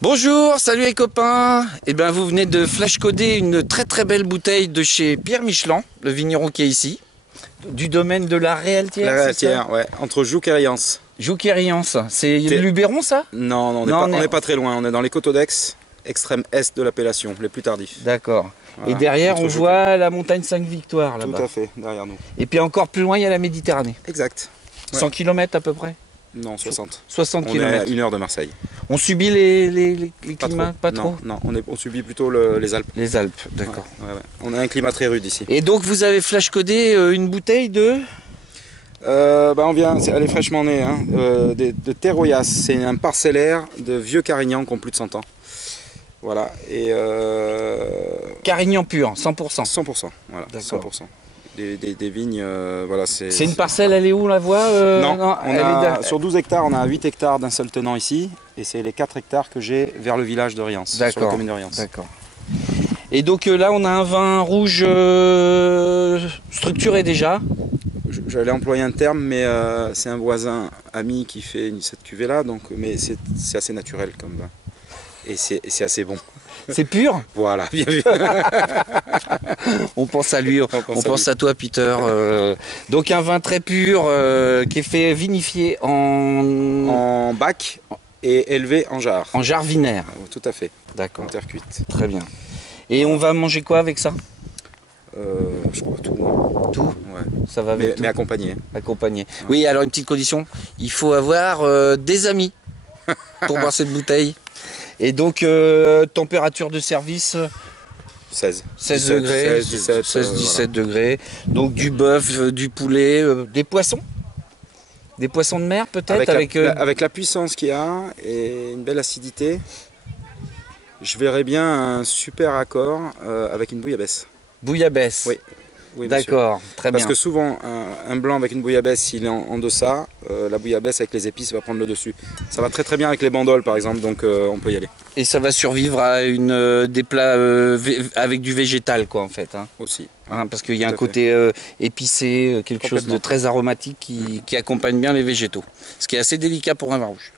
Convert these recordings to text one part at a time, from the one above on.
Bonjour, salut les copains. Eh bien, vous venez de flash coder une très très belle bouteille de chez Pierre Michelin, le vigneron qui est ici, du domaine de la Réaltière. La Réaltière, ouais, entre Jouques et Riance. Jouques et Riance, c'est Luberon ça? Non, on n'est pas très loin, on est dans les Côtes d'Aix, extrême est de l'appellation, les plus tardifs. D'accord. Voilà, et derrière, on Jouques. voit la montagne 5 Victoires là-bas. Tout à fait, derrière nous. Et puis encore plus loin, il y a la Méditerranée. Exact. Ouais. 100 km à peu près? Non, 60. 60 On km. est à 1 heure de Marseille. On subit les climats? Pas trop. Non, on subit plutôt les Alpes. Les Alpes, d'accord. Ouais. On a un climat très rude ici. Et donc vous avez flash codé une bouteille de... Elle est fraîchement née, hein, de Terroyas. C'est un parcellaire de vieux Carignan qui ont plus de 100 ans. Voilà, et Carignan pur, 100%. 100%, voilà, 100%. Des vignes, voilà, c'est... C'est une parcelle, elle est où, la voie Non, sur 12 hectares, on a 8 hectares d'un seul tenant ici, et c'est les 4 hectares que j'ai vers le village de Riance, sur la commune de Riance. D'accord. Et donc là, on a un vin rouge structuré déjà. J'allais employer un terme, mais c'est un voisin ami qui fait cette cuvée-là, mais c'est assez naturel comme vin. Et c'est assez bon. C'est pur? Voilà, bien vu. On pense à lui, on pense à toi Peter. Donc un vin très pur qui est fait vinifier en bac et élevé en jarre. En jarre vinaire. Tout à fait. D'accord. En terre cuite. Très bien. Et on va manger quoi avec ça? Je crois tout. Tout? Ouais. Ça va avec tout. Mais accompagné. Accompagné. Ouais. Oui, alors une petite condition, il faut avoir des amis pour boire cette bouteille. Et donc, température de service 16 degrés, 17 voilà. Degrés. Donc du bœuf, du poulet, des poissons. Des poissons de mer peut-être avec la puissance qu'il y a et une belle acidité, je verrais bien un super accord avec une bouillabaisse. Bouillabaisse. Oui. D'accord, très bien. Parce que souvent, un blanc avec une bouillabaisse, s'il est en deçà, la bouillabaisse avec les épices va prendre le dessus. Ça va très très bien avec les bandoles par exemple, donc on peut y aller. Et ça va survivre à des plats avec du végétal quoi en fait. Hein. Aussi. Hein, parce qu'il y a un côté épicé, quelque chose de très aromatique qui accompagne bien les végétaux. Ce qui est assez délicat pour un vin rouge.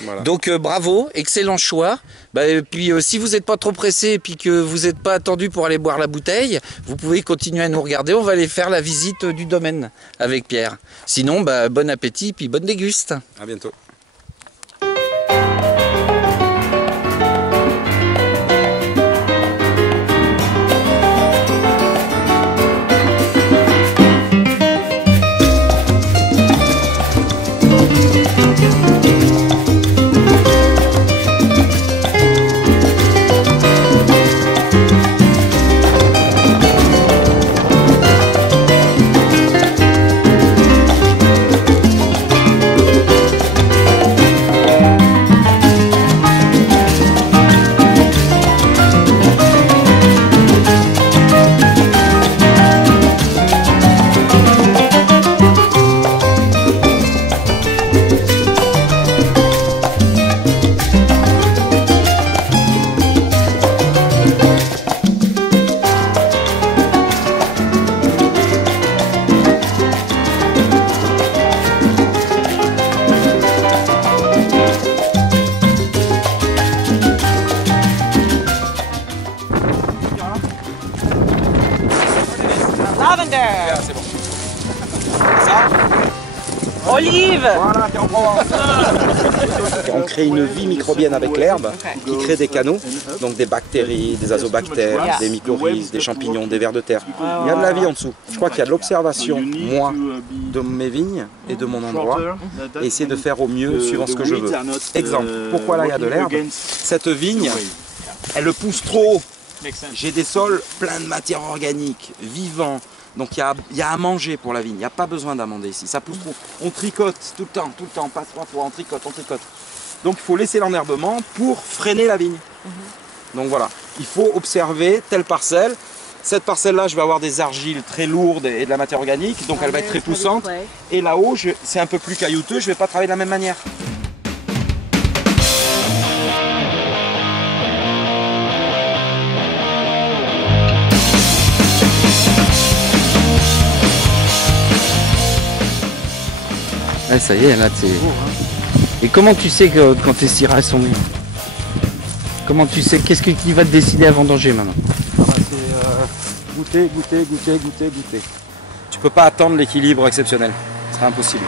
Voilà. Donc bravo, excellent choix. Et puis si vous n'êtes pas trop pressé et puis que vous n'êtes pas attendu pour aller boire la bouteille, vous pouvez continuer à nous regarder. On va aller faire la visite du domaine avec Pierre. Sinon, bon appétit puis bonne déguste. À bientôt. Lavender. Yeah, c'est bon. Ça Olive. Voilà, on prend. On crée une vie microbienne avec l'herbe qui crée des canaux, donc des bactéries, des azobactères, des mycorhizes, des champignons, des vers de terre. Il y a de la vie en dessous. Je crois qu'il y a de l'observation, moi, de mes vignes et de mon endroit, et essayer de faire au mieux suivant ce que je veux. Exemple, pourquoi là il y a de l'herbe? Cette vigne, elle pousse trop haut. J'ai des sols pleins de matière organique, vivants. Donc il y a à manger pour la vigne, il n'y a pas besoin d'amender ici, ça pousse trop. On tricote tout le temps, on passe 3 fois, on tricote. Donc il faut laisser l'enherbement pour freiner la vigne. Donc voilà, il faut observer telle parcelle. Cette parcelle-là, je vais avoir des argiles très lourdes et de la matière organique, donc elle va être très poussante. Et là-haut, c'est un peu plus caillouteux, je ne vais pas travailler de la même manière. Ouais, ça y est, là, c'est... Et comment tu sais que quand tes cirades sont mieux? Comment tu sais, qu'est-ce qui va te décider à vendanger maintenant? C'est goûter. Tu peux pas attendre l'équilibre exceptionnel, ce serait impossible.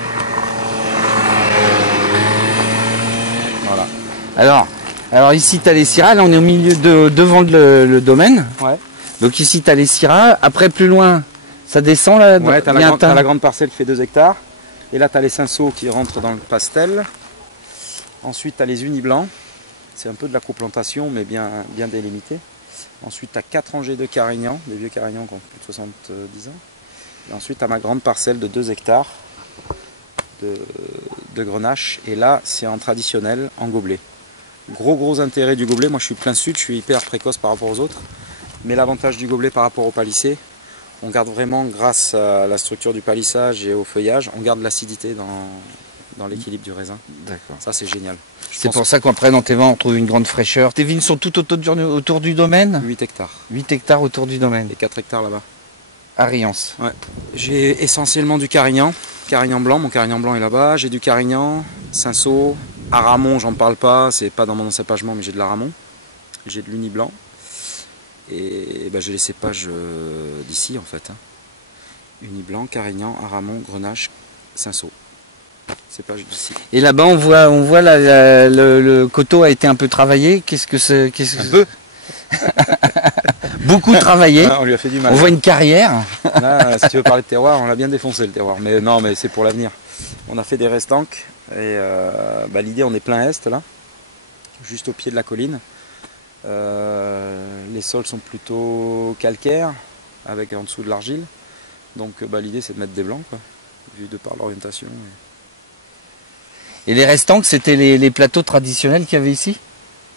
Voilà. Alors ici tu as les Syrahs, là on est au milieu devant le domaine. Ouais. Donc ici tu as les Syrahs, après plus loin ça descend là. Ouais, tu as la grande parcelle qui fait 2 hectares. Et là tu as les cinceaux qui rentrent dans le pastel. Ensuite tu as les unis blancs. C'est un peu de la coplantation mais bien délimité. Ensuite tu as 4 rangées de carignans, des vieux carignans qui ont plus de 70 ans. Et ensuite tu as ma grande parcelle de 2 hectares de grenache. Et là c'est en traditionnel, en gobelet. Gros intérêt du gobelet, moi je suis plein sud, je suis hyper précoce par rapport aux autres. Mais l'avantage du gobelet par rapport au palissé, on garde vraiment, grâce à la structure du palissage et au feuillage, on garde l'acidité dans l'équilibre du raisin. D'accord. Ça c'est génial. C'est pour ça qu'après dans tes vins on trouve une grande fraîcheur. Tes vignes sont toutes autour du domaine? 8 hectares. 8 hectares autour du domaine. Et 4 hectares là-bas. À Riance. Ouais. J'ai essentiellement du carignan blanc, mon carignan blanc est là-bas. J'ai du carignan, cinceau, aramon, j'en parle pas, c'est pas dans mon encépagement, mais j'ai de l'aramon. J'ai de l'uni blanc. Et j'ai les cépages d'ici en fait. Uni blanc, carignan, aramon, grenache, cinceau. Cépages d'ici. Et là-bas on voit le coteau a été un peu travaillé. Qu'est-ce que c'est? Un peu. Beaucoup travaillé. Ah, on lui a fait du mal. On voit une carrière. Là, si tu veux parler de terroir, on l'a bien défoncé le terroir. Mais non, mais c'est pour l'avenir. On a fait des restanques. Et l'idée, on est plein est là, juste au pied de la colline. Les sols sont plutôt calcaires, avec en dessous de l'argile. Donc l'idée, c'est de mettre des blancs, quoi, vu de par l'orientation. Et les restanques, c'était les plateaux traditionnels qu'il y avait ici?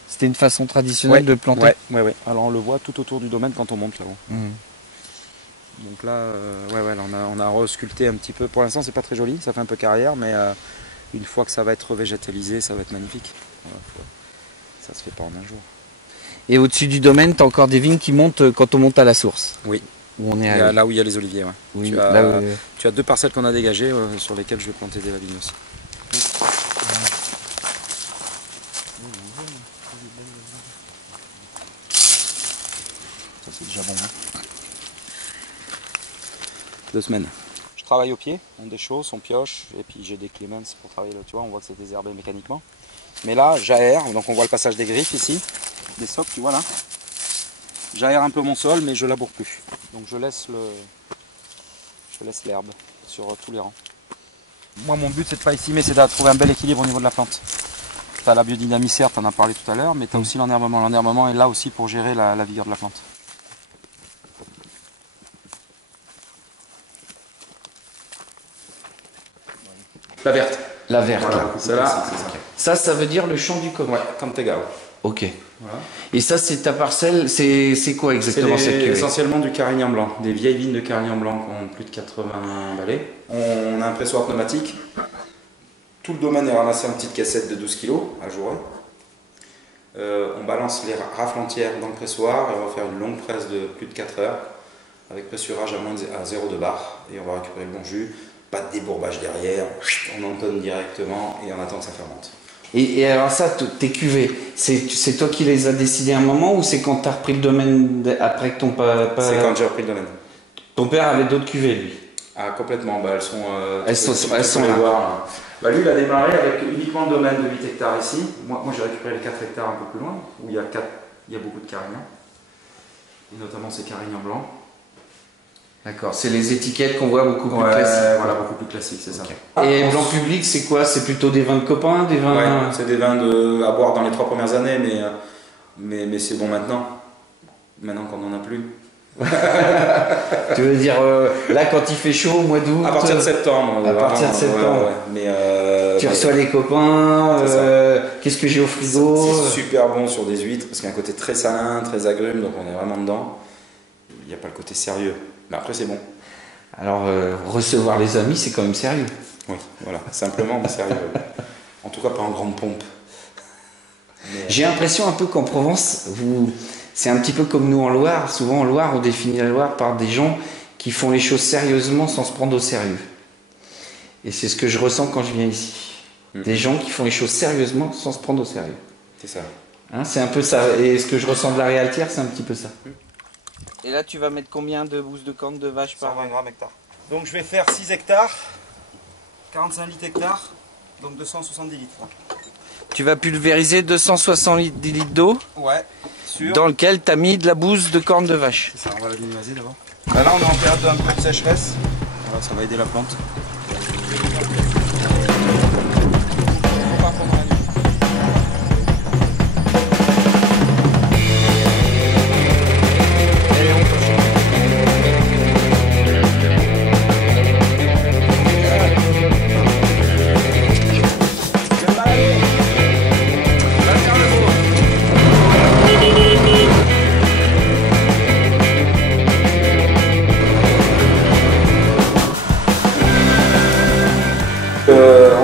C'était une façon traditionnelle de planter? Ouais. Alors on le voit tout autour du domaine quand on monte là-haut. Donc là, on a resculpté un petit peu. Pour l'instant, c'est pas très joli, ça fait un peu carrière, mais une fois que ça va être végétalisé, ça va être magnifique. Ça se fait pas en un jour. Et au-dessus du domaine, tu as encore des vignes qui montent quand on monte à la source? Oui. Où on est là où il y a les oliviers. Ouais. Oui, tu as 2 parcelles qu'on a dégagées sur lesquelles je vais planter des vignes aussi. Ça c'est déjà bon. 2 semaines. Je travaille au pied, on déchausse, on pioche, et puis j'ai des cléments pour travailler là, tu vois, on voit que c'est désherbé mécaniquement. Mais là, j'aère, donc on voit le passage des griffes ici, des socles, tu vois là. J'aère un peu mon sol, mais je laboure plus. Donc je laisse l'herbe sur tous les rangs. Moi, mon but, c'est de pas estimer, c'est de trouver un bel équilibre au niveau de la plante. Tu as la biodynamicère, tu en as parlé tout à l'heure, mais tu as aussi l'enherbement. L'enherbement est là aussi pour gérer la vigueur de la plante. La verte. La verte. Voilà, celle-là, ça veut dire le champ du coq. Ouais, Cantegao. Ok. Voilà. Et ça, c'est ta parcelle, c'est quoi exactement cette cuvée? Essentiellement du carignan blanc, des vieilles vignes de carignan blanc qui ont plus de 80 balais. On a un pressoir pneumatique. Tout le domaine est ramassé en petites cassettes de 12 kg à jouer. On balance les rafles entières dans le pressoir et on va faire une longue presse de plus de 4 heures avec pressurage à 0,2 bar et on va récupérer le bon jus. Pas de débourbage derrière, on entonne directement et on attend que ça fermente. Et alors ça, tes cuvées, c'est toi qui les as décidées à un moment ou c'est quand tu as repris le domaine après que ton père... C'est quand j'ai repris le domaine. Ton père avait d'autres cuvées, lui? Ah, complètement, elles sont là. Voir. Lui, il a démarré avec uniquement le domaine de 8 hectares ici. Moi j'ai récupéré les 4 hectares un peu plus loin, où il y a beaucoup de carignans. Et notamment ces carignans blancs. D'accord, c'est les étiquettes qu'on voit beaucoup plus classiques. Voilà, beaucoup plus classiques, c'est ça. Et blanc public, c'est quoi? C'est plutôt des vins de copains, des vins... Ouais, c'est des vins à boire dans les 3 premières années, mais c'est bon maintenant. Maintenant qu'on n'en a plus. Tu veux dire, là quand il fait chaud, au mois d'août... À partir de septembre. À partir de septembre. Mais, tu reçois les copains, qu'est-ce que j'ai au frigo? C'est super bon sur des huîtres, parce qu'il y a un côté très salin, très agrume, donc on est vraiment dedans. Il n'y a pas le côté sérieux. Mais après c'est bon. Alors recevoir les amis c'est quand même sérieux. Oui, voilà, simplement mais sérieux. En tout cas pas en grande pompe. J'ai l'impression un peu qu'en Provence, c'est un petit peu comme nous en Loire. Souvent en Loire on définit la Loire par des gens qui font les choses sérieusement sans se prendre au sérieux. Et c'est ce que je ressens quand je viens ici. Des gens qui font les choses sérieusement sans se prendre au sérieux. C'est ça. Hein, c'est un peu ça. Et ce que je ressens de la réaltière, c'est un petit peu ça. Et là, tu vas mettre combien de bousses de corne de vache par 120 grammes hectare. Donc je vais faire 6 hectares, 45 litres hectare, donc 270 litres. Tu vas pulvériser 270 litres d'eau. Ouais, sûr. Dans lequel tu as mis de la bouse de corne de vache. C'est ça, on va la dénuaser d'abord. Là, on est en période d'un peu de sécheresse. Voilà, ça va aider la plante.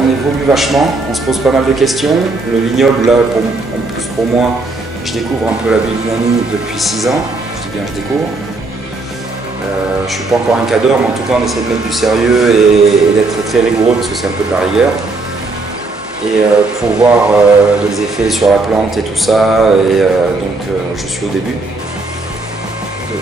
On évolue vachement, on se pose pas mal de questions. Le vignoble, là, en plus pour moi, je découvre un peu la biodynamie depuis 6 ans. Je dis bien je découvre. Je suis pas encore un cadre, mais en tout cas on essaie de mettre du sérieux et d'être très rigoureux parce que c'est un peu de la rigueur. Et pour voir les effets sur la plante et tout ça, et donc je suis au début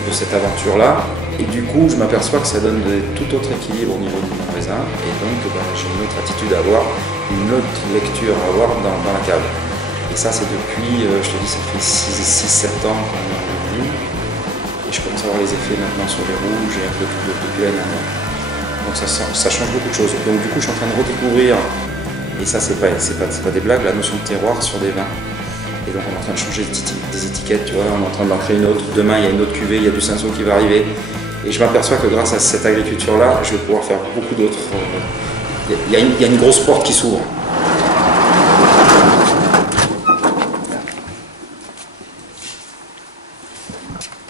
de cette aventure-là. Et du coup, je m'aperçois que ça donne de tout autre équilibre au niveau de mon raisin. Et donc, j'ai une autre attitude à avoir, une autre lecture à avoir dans la cave. Et ça, c'est depuis, je te dis, ça fait 6-7 ans qu'on est venu. Et je commence à voir les effets maintenant sur les rouges et un peu tout depuis l'année dernière. Donc ça change beaucoup de choses. Donc du coup, je suis en train de redécouvrir, et ça, c'est pas des blagues, la notion de terroir sur des vins. Et donc on est en train de changer des étiquettes, tu vois, on est en train d'en créer une autre. Demain, il y a une autre cuvée, il y a du cinsault qui va arriver. Et je m'aperçois que grâce à cette agriculture-là, je vais pouvoir faire beaucoup d'autres. Il y a une grosse porte qui s'ouvre.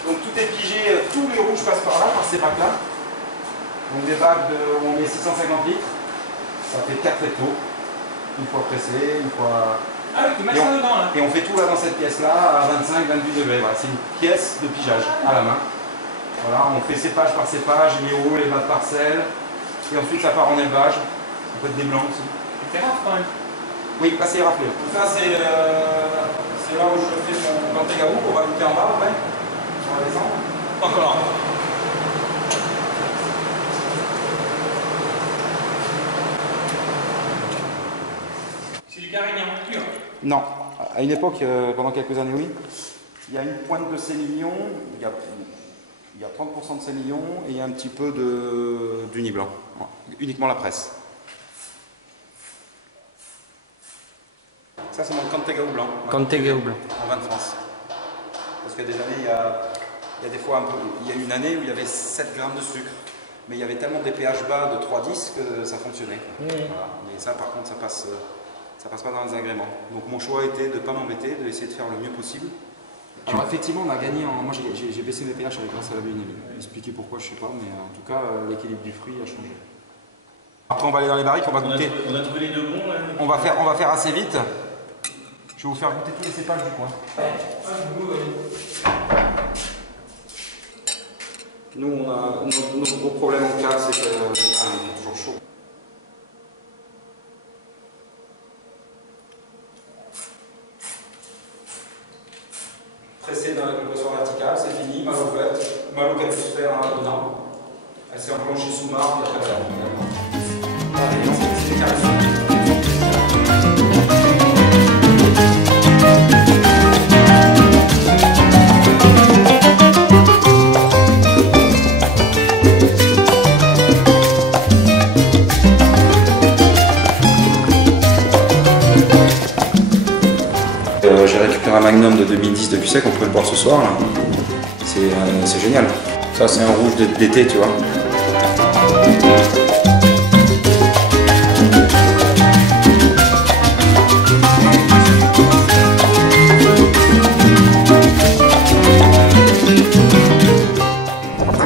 Donc tout est pigé, tous les rouges passent par là, par ces bacs-là. Donc des bacs où on met 650 litres. Ça fait 4 hectos. Une fois pressé, une fois... Ah oui, tu mets ça dedans là. Et on fait tout là dans cette pièce-là à 25-28 degrés. Voilà, c'est une pièce de pigeage à la main. Voilà, on fait cépage par cépage, les hauts, les bas de parcelles, et ensuite ça part en élevage. Ça peut être des blancs aussi. C'est rare quand même. Oui, là c'est raflé. Ça c'est là où je fais mon Cantegaou, on va goûter en bas après. On va descendre. Encore. C'est du carignan pur. Non, à une époque, pendant quelques années, oui. Il y a une pointe de sémillon, il y a 30% de sémillon et il y a un petit peu du nid blanc. Uniquement la presse. Ça c'est mon Cantegaou blanc. Cantegaou blanc. En vin de France. Parce qu'il y a des années, il y a des fois un peu. Il y a une année où il y avait 7 grammes de sucre. Mais il y avait tellement des pH bas de 3,10 que ça fonctionnait. Voilà. Mais ça par contre ça passe pas dans les agréments. Donc mon choix était de ne pas m'embêter, d'essayer de faire le mieux possible. Alors effectivement on a gagné en... Moi j'ai baissé mes pH grâce à la biodynamie. Expliquer pourquoi je sais pas, mais en tout cas l'équilibre du fruit a changé. Après on va aller dans les barriques, on va goûter. On a trouvé les deux bons là. On va faire assez vite. Je vais vous faire goûter tous les cépages du coin. Nous on a notre gros problème en cave, c'est que il fait toujours chaud. Pressé dans la compression verticale, c'est fini, mal au fait, mal au capusphère dedans. Elle s'est enclenchée sous marbre, et après c'est carré. J'ai récupéré un Magnum de 2010 de Puissac, on peut le boire ce soir. C'est génial. Ça c'est un rouge d'été, tu vois.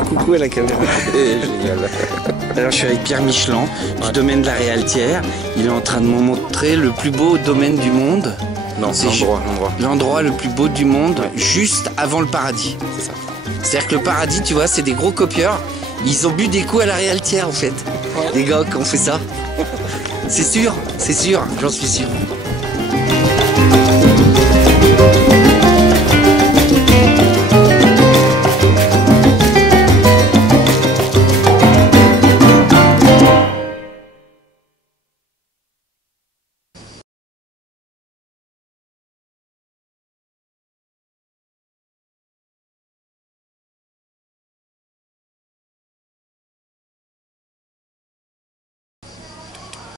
Coucou à la caméra. Génial. Alors je suis avec Pierre Michelin du domaine de la Réaltière. Il est en train de me montrer le plus beau domaine du monde. Non, c'est l'endroit le plus beau du monde, juste avant le paradis. C'est ça. C'est-à-dire que le paradis, tu vois, c'est des gros copieurs. Ils ont bu des coups à la Réaltière en fait. Les gars qui ont fait ça. C'est sûr, j'en suis sûr.